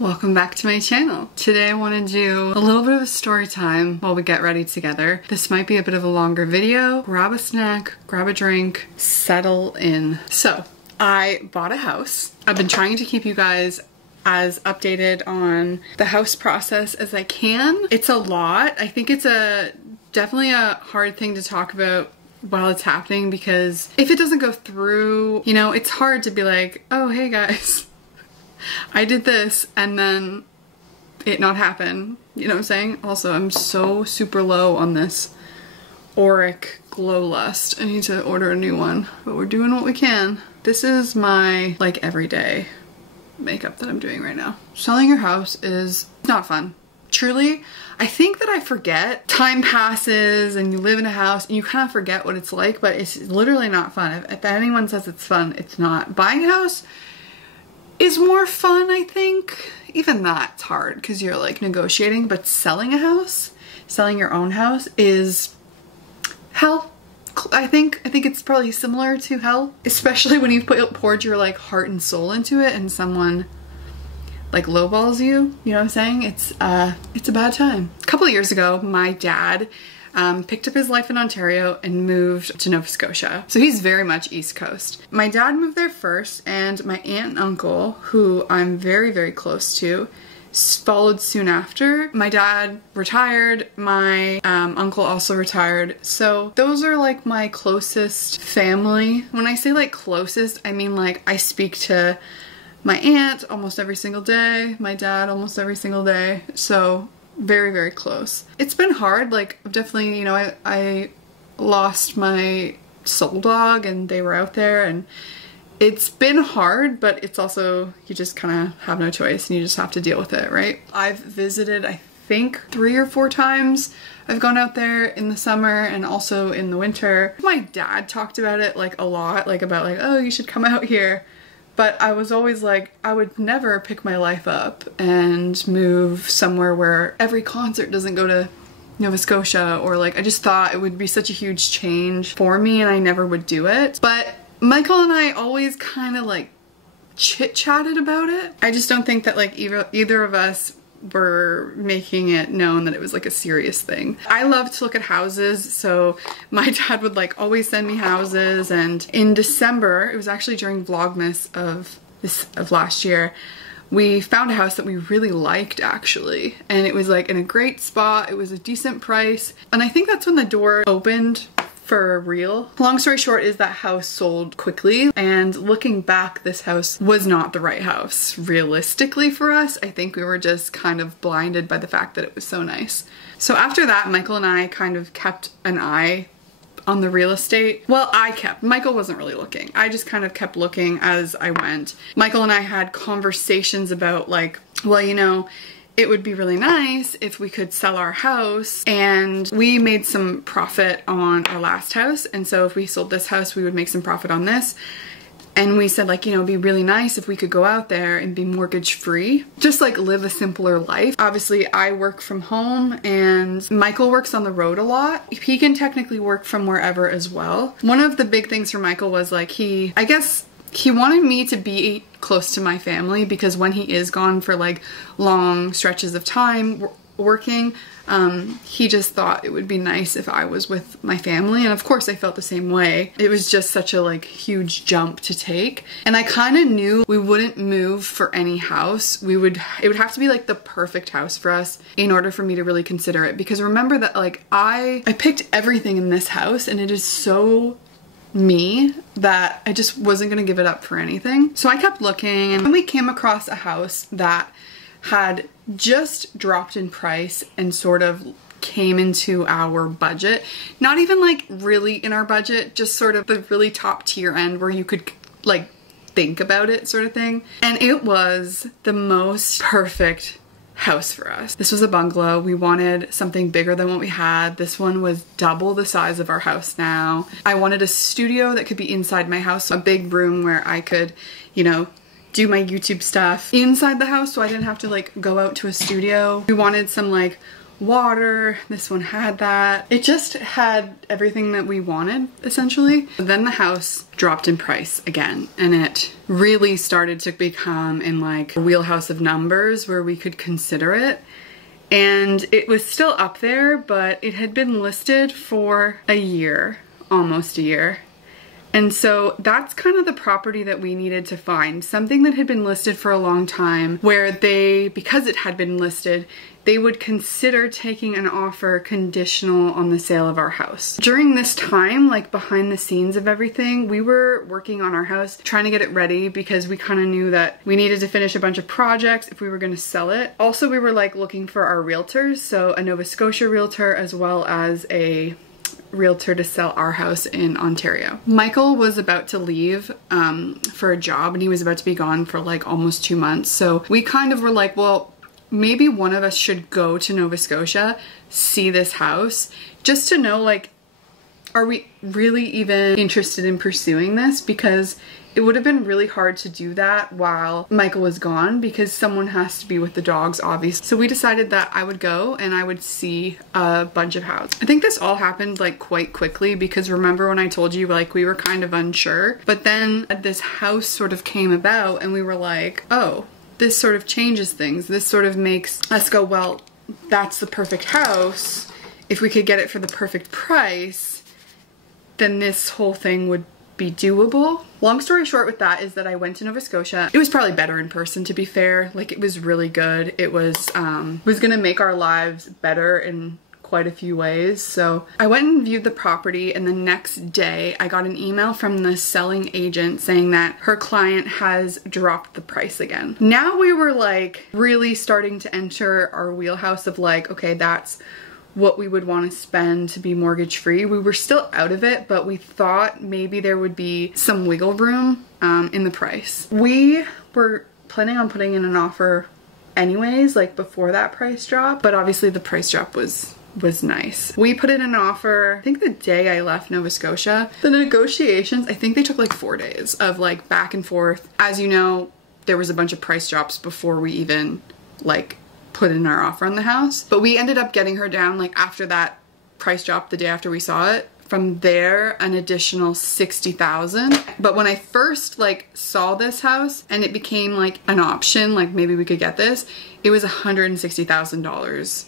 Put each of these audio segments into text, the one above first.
Welcome back to my channel. Today I want to do a little bit of a story time while we get ready together. This might be a bit of a longer video. Grab a snack, grab a drink, settle in. So, I bought a house. I've been trying to keep you guys as updated on the house process as I can. It's a lot. I think it's definitely a hard thing to talk about while it's happening, because if it doesn't go through, you know, it's hard to be like, oh, hey guys, I did this, and then it not happen. You know what I'm saying? Also, I'm so super low on this Auric Glow Lust. I need to order a new one, but we're doing what we can. This is my, like, everyday makeup that I'm doing right now. Selling your house is not fun. Truly, I think that I forget. Time passes and you live in a house and you kind of forget what it's like, but it's literally not fun. If anyone says it's fun, it's not. Buying a house is more fun, I think. Even that's hard because you're like negotiating, but selling a house, selling your own house is hell. I think it's probably similar to hell, especially when you've poured your like heart and soul into it and someone like lowballs you, you know what I'm saying? It's a bad time. A couple of years ago, my dad picked up his life in Ontario and moved to Nova Scotia. So he's very much East Coast. My dad moved there first, and my aunt and uncle, who I'm very, very close to, followed soon after. My dad retired, my uncle also retired. So those are like my closest family. When I say like closest, I mean like I speak to my aunt almost every single day, my dad almost every single day. So very, very close. It's been hard. Like, definitely, you know, I lost my soul dog and they were out there, and it's been hard, but it's also, you just kind of have no choice and you just have to deal with it, right? I've visited, I think, 3 or 4 times. I've gone out there in the summer and also in the winter. My dad talked about it like a lot, like about like, oh, you should come out here. But I was always like, I would never pick my life up and move somewhere where every concert doesn't go to Nova Scotia, or like, I just thought it would be such a huge change for me and I never would do it. But Michael and I always kind of like chit-chatted about it. I just don't think that like either of us were making it known that it was like a serious thing. I love to look at houses, so my dad would like always send me houses, and in December, it was actually during Vlogmas of last year, we found a house that we really liked actually, and it was like in a great spot, it was a decent price, and I think that's when the door opened for real. Long story short is that house sold quickly, and looking back, this house was not the right house realistically for us. I think we were just kind of blinded by the fact that it was so nice. So after that, Michael and I kind of kept an eye on the real estate. Well, Michael wasn't really looking. I just kind of kept looking as I went. Michael and I had conversations about like, well, you know, it would be really nice if we could sell our house, and we made some profit on our last house, and so if we sold this house we would make some profit on this, and we said like, you know, it'd be really nice if we could go out there and be mortgage free, just like live a simpler life. Obviously I work from home and Michael works on the road a lot. He can technically work from wherever as well. One of the big things for Michael was like I guess he wanted me to be close to my family, because when he is gone for like long stretches of time working, he just thought it would be nice if I was with my family, and of course I felt the same way. It was just such a like huge jump to take, and I kind of knew we wouldn't move for any house. It would have to be like the perfect house for us in order for me to really consider it, because remember that like I picked everything in this house, and it is so me that I just wasn't gonna give it up for anything. So I kept looking, and we came across a house that had just dropped in price and sort of came into our budget. Not even like really in our budget, just sort of the really top tier end where you could like think about it sort of thing. And it was the most perfect house for us. This was a bungalow. We wanted something bigger than what we had. This one was double the size of our house now. I wanted a studio that could be inside my house, so a big room where I could, you know, do my YouTube stuff inside the house so I didn't have to like go out to a studio. We wanted some like water. This one had that. It just had everything that we wanted, essentially. Then the house dropped in price again, and it really started to become in like a wheelhouse of numbers where we could consider it. And it was still up there, but it had been listed for a year, almost a year. And so that's kind of the property that we needed to find. Something that had been listed for a long time where they, because it had been listed, they would consider taking an offer conditional on the sale of our house. During this time, like behind the scenes of everything, we were working on our house, trying to get it ready because we kind of knew that we needed to finish a bunch of projects if we were going to sell it. Also, we were like looking for our realtors, so a Nova Scotia realtor as well as a realtor to sell our house in Ontario. Michael was about to leave for a job, and he was about to be gone for like almost 2 months. So we kind of were like, well, maybe one of us should go to Nova Scotia, see this house, just to know, like, are we really even interested in pursuing this? Because it would have been really hard to do that while Michael was gone, because someone has to be with the dogs, obviously. So we decided that I would go and I would see a bunch of houses. I think this all happened like quite quickly, because remember when I told you like we were kind of unsure, but then this house sort of came about and we were like, oh, this sort of changes things. This sort of makes us go, well, that's the perfect house. If we could get it for the perfect price, then this whole thing would be doable. Long story short with that is that I went to Nova Scotia. It was probably better in person, to be fair. Like, it was really good. It was gonna make our lives better in quite a few ways. So I went and viewed the property, and the next day I got an email from the selling agent saying that her client has dropped the price again. Now we were like really starting to enter our wheelhouse of like, okay, that's what we would want to spend to be mortgage free. We were still out of it, but we thought maybe there would be some wiggle room in the price. We were planning on putting in an offer anyways, like before that price drop, but obviously the price drop was nice. We put in an offer, I think the day I left Nova Scotia. The negotiations, I think they took like 4 days of like back and forth. As you know, there was a bunch of price drops before we even like put in our offer on the house, but we ended up getting her down like after that price drop the day after we saw it. From there, an additional 60,000. But when I first like saw this house and it became like an option, like maybe we could get this, it was $160,000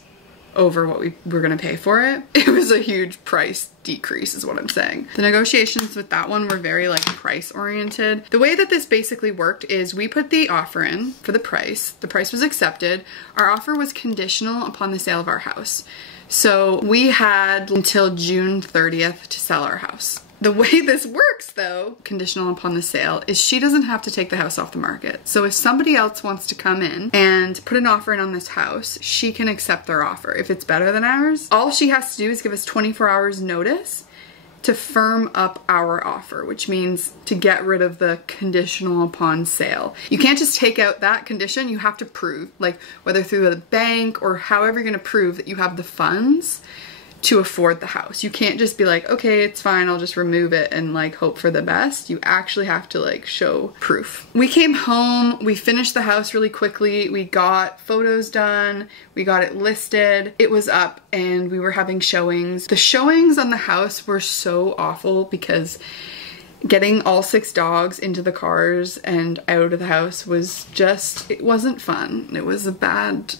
over what we were gonna pay for it. It was a huge price decrease is what I'm saying. The negotiations with that one were very like price oriented. The way that this basically worked is we put the offer in for the price was accepted. Our offer was conditional upon the sale of our house. So we had until June 30th to sell our house. The way this works though, conditional upon the sale, is she doesn't have to take the house off the market. So if somebody else wants to come in and put an offer in on this house, she can accept their offer. If it's better than ours, all she has to do is give us 24 hours notice to firm up our offer, which means to get rid of the conditional upon sale. You can't just take out that condition, you have to prove, like whether through the bank or however you're gonna prove that you have the funds to afford the house. You can't just be like, okay, it's fine, I'll just remove it and like hope for the best. You actually have to like show proof. We came home, we finished the house really quickly, we got photos done, we got it listed, it was up, and we were having showings. The showings on the house were so awful because getting all 6 dogs into the cars and out of the house was just, it wasn't fun. It was a bad,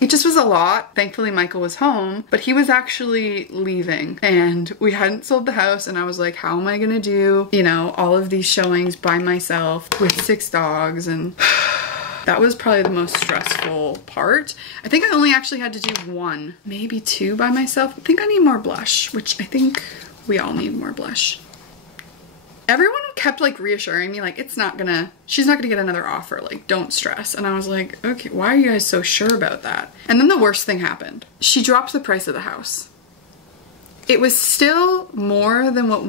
it just was a lot. Thankfully Michael was home, but he was actually leaving and we hadn't sold the house, and I was like, how am I gonna do, you know, all of these showings by myself with 6 dogs? And that was probably the most stressful part. I think I only actually had to do 1, maybe 2 by myself. I think I need more blush, which I think we all need more blush. Everyone kept like reassuring me, like, she's not gonna get another offer, like, don't stress. And I was like, okay, why are you guys so sure about that? And then the worst thing happened. She dropped the price of the house. It was still more than what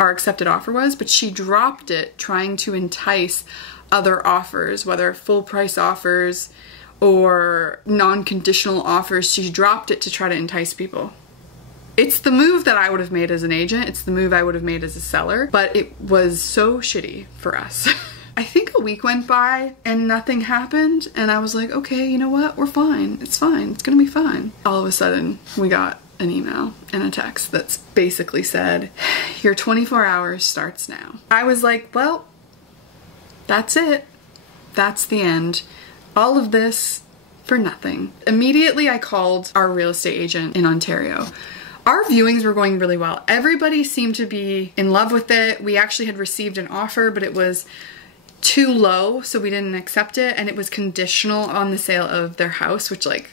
our accepted offer was, but she dropped it trying to entice other offers, whether full price offers or non-conditional offers. She dropped it to try to entice people. It's the move that I would have made as an agent. It's the move I would have made as a seller, but it was so shitty for us. I think a week went by and nothing happened, and I was like, okay, you know what? We're fine. It's fine. It's gonna be fine. All of a sudden, we got an email and a text that's basically said, your 24 hours starts now. I was like, well, that's it. That's the end. All of this for nothing. Immediately I called our real estate agent in Ontario. Our viewings were going really well. Everybody seemed to be in love with it. We actually had received an offer, but it was too low, so we didn't accept it, and it was conditional on the sale of their house, which, like,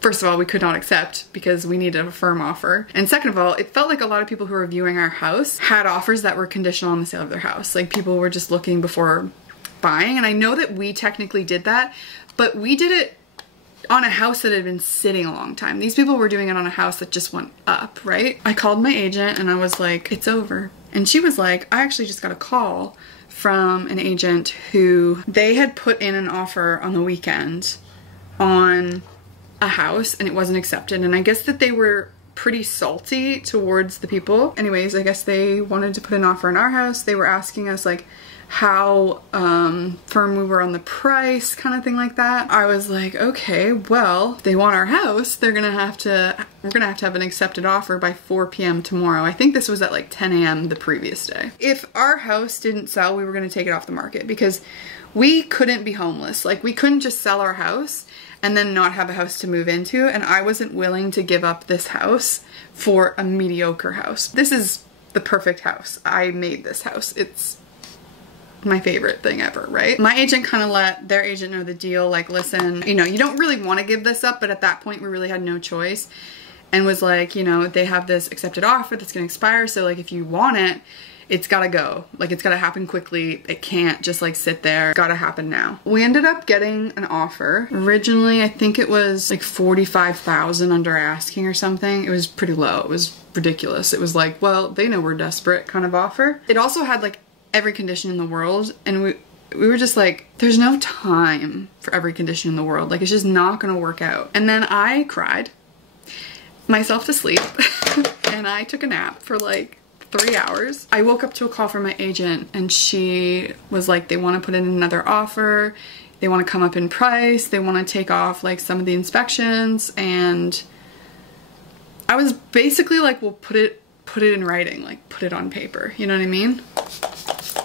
first of all, we could not accept because we needed a firm offer. And second of all, it felt like a lot of people who were viewing our house had offers that were conditional on the sale of their house. Like, people were just looking before buying. And I know that we technically did that, but we did it on a house that had been sitting a long time. These people were doing it on a house that just went up, right? I called my agent and I was like, it's over. And she was like, I actually just got a call from an agent who they had put in an offer on the weekend on a house and it wasn't accepted, and I guess that they were pretty salty towards the people. Anyways, I guess they wanted to put an offer on our house. They were asking us like how firm we were on the price, kind of thing like that. I was like, okay, well, if they want our house, we're gonna have to have an accepted offer by 4 p.m. tomorrow. I think this was at like 10 a.m. the previous day. If our house didn't sell, we were gonna take it off the market because we couldn't be homeless. Like, we couldn't just sell our house and then not have a house to move into, and I wasn't willing to give up this house for a mediocre house. This is the perfect house. I made this house. It's my favorite thing ever, right? My agent kind of let their agent know the deal, like, listen, you know, you don't really want to give this up, but at that point we really had no choice, and was like, you know, they have this accepted offer that's gonna expire, so like if you want it, it's gotta go. Like, it's gotta happen quickly. It can't just like sit there. It's gotta happen now. We ended up getting an offer. Originally, I think it was like 45,000 under asking or something. It was pretty low. It was ridiculous. It was like, well, they know we're desperate kind of offer. It also had like every condition in the world, and we were just like, there's no time for every condition in the world. Like, it's just not gonna work out. And then I cried myself to sleep and I took a nap for like 3 hours. I woke up to a call from my agent and she was like, they want to put in another offer, they want to come up in price, they want to take off like some of the inspections, and I was basically like, well, put it in writing, like put it on paper, you know what I mean?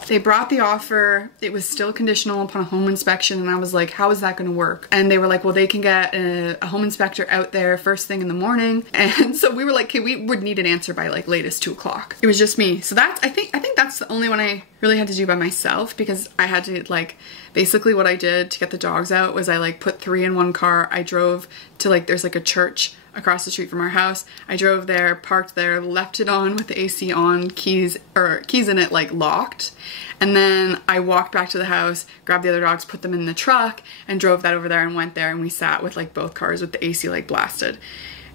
They brought the offer. It was still conditional upon a home inspection, and I was like, how is that gonna work? And they were like, well, they can get a home inspector out there first thing in the morning. And so we were like, okay, we would need an answer by like latest 2 o'clock. It was just me. So that's, I think that's the only one I really had to do by myself, because I had to like, basically what I did to get the dogs out was I like put 3 in one car. I drove to like, there's like a church across the street from our house. I drove there, parked there, left it on with the AC on, keys in it like locked. And then I walked back to the house, grabbed the other dogs, put them in the truck, and drove that over there and went there, and we sat with like both cars with the AC like blasted.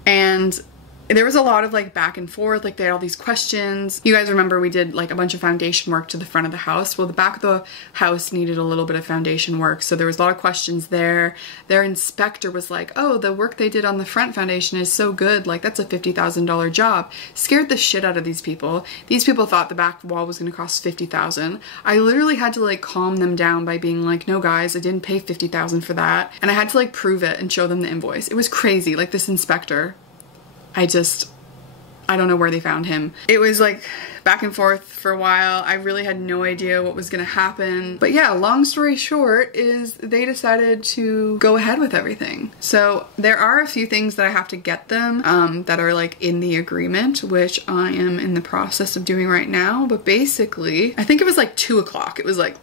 And there was a lot of like back and forth, like they had all these questions. You guys remember we did like a bunch of foundation work to the front of the house. Well, the back of the house needed a little bit of foundation work, so there was a lot of questions there. Their inspector was like, oh, the work they did on the front foundation is so good, like that's a $50,000 job. Scared the shit out of these people. These people thought the back wall was gonna cost $50,000. I literally had to like calm them down by being like, no guys, I didn't pay $50,000 for that. And I had to like prove it and show them the invoice. It was crazy. Like, this inspector, I don't know where they found him. It was like back and forth for a while. I really had no idea what was gonna happen. But yeah, long story short is they decided to go ahead with everything. So there are a few things that I have to get them that are like in the agreement, which I am in the process of doing right now. But basically, I think it was like 2 o'clock. It was like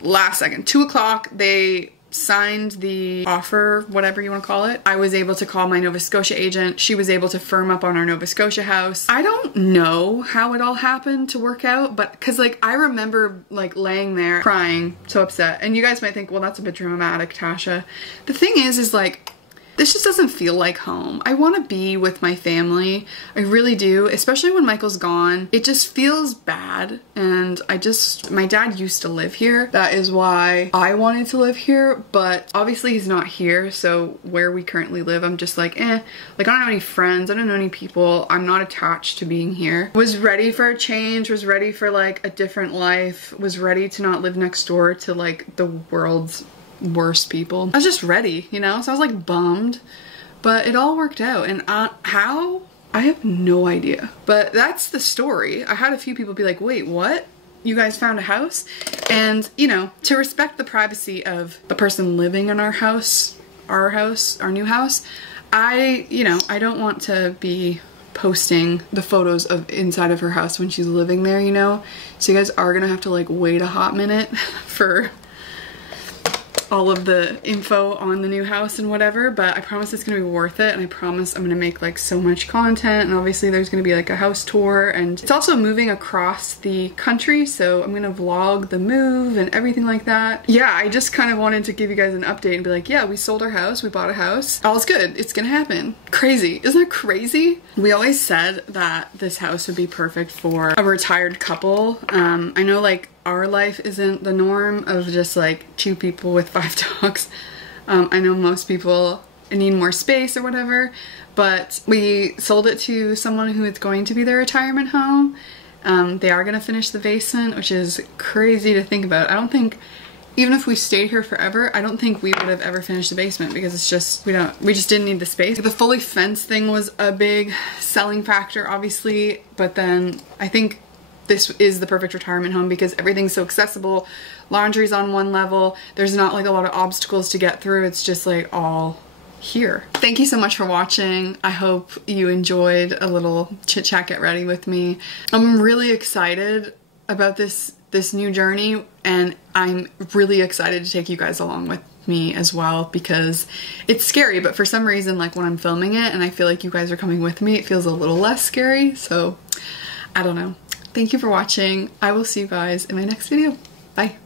last second, 2 o'clock, they signed the offer, whatever you want to call it. I was able to call my Nova Scotia agent. She was able to firm up on our Nova Scotia house. I don't know how it all happened to work out, but because like I remember like laying there crying, so upset. And you guys might think, well, that's a bit dramatic, Tasha. The thing is like this just doesn't feel like home. I want to be with my family. I really do, especially when Michael's gone. It just feels bad, and my dad used to live here. That is why I wanted to live here, but obviously he's not here, so where we currently live, I'm just like, like I don't have any friends, I don't know any people, I'm not attached to being here. Was ready for a change, was ready for like a different life, was ready to not live next door to like the world's worst people. I was just ready, you know? So I was like bummed, but it all worked out. And how? I have no idea. But that's the story. I had a few people be like, wait, what? You guys found a house? And, you know, to respect the privacy of the person living in our house, our new house, you know, I don't want to be posting the photos of inside of her house when she's living there, you know? So you guys are gonna have to like wait a hot minute for all of the info on the new house and whatever, but I promise it's gonna be worth it, and I promise I'm gonna make like so much content, and obviously there's gonna be like a house tour, and it's also moving across the country, so I'm gonna vlog the move and everything like that. Yeah, I just kind of wanted to give you guys an update and be like, yeah, we sold our house, we bought a house, all's good, it's gonna happen. Crazy, isn't that crazy? We always said that this house would be perfect for a retired couple. I know like our life isn't the norm of just like 2 people with 5 dogs. I know most people need more space or whatever, but we sold it to someone who is going to be their retirement home. They are gonna finish the basement, which is crazy to think about. I don't think, even if we stayed here forever, I don't think we would have ever finished the basement, because it's just, we just didn't need the space. The fully fenced thing was a big selling factor, obviously, but then I think this is the perfect retirement home because everything's so accessible. Laundry's on one level. There's not like a lot of obstacles to get through. It's just like all here. Thank you so much for watching. I hope you enjoyed a little chit chat, get ready with me. I'm really excited about this new journey, and I'm really excited to take you guys along with me as well, because it's scary, but for some reason, like when I'm filming it and I feel like you guys are coming with me, it feels a little less scary. So I don't know. Thank you for watching. I will see you guys in my next video. Bye.